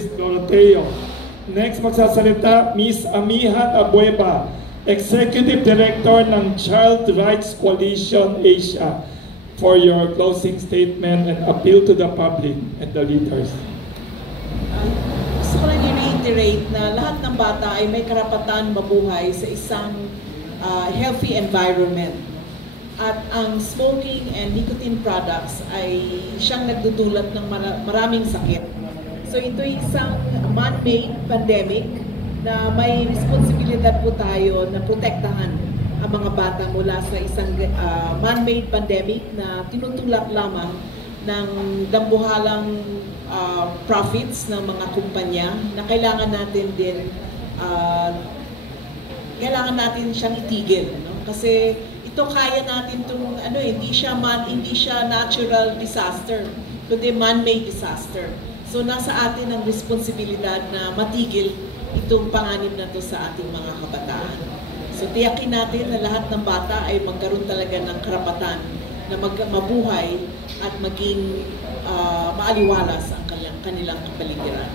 Doroteo. Next magsasalita, Miss Amihan Abueva, Executive Director ng Child Rights Coalition Asia, for your closing statement and appeal to the public and the leaders. Gusto ko lang i-reiterate na lahat ng bata ay may karapatan mabuhay sa isang healthy environment. At ang smoking and nicotine products ay siyang nagdudulot ng maraming sakit. So ito ay isang man-made pandemic na may responsibilidad po tayo na protektahan ang mga bata mula sa isang man-made pandemic na tinutulak lamang ng dambuhalang profits ng mga kumpanya na kailangan natin siyang itigil, no? Kasi ito kaya natin itong hindi siya natural disaster, kundi man-made disaster. So nasa atin ang responsibilidad na matigil itong panganib na to sa ating mga kabataan. So tiyakin natin na lahat ng bata ay magkaroon talaga ng karapatan na mabuhay at maging maaliwalas ang kanilang kapaligiran.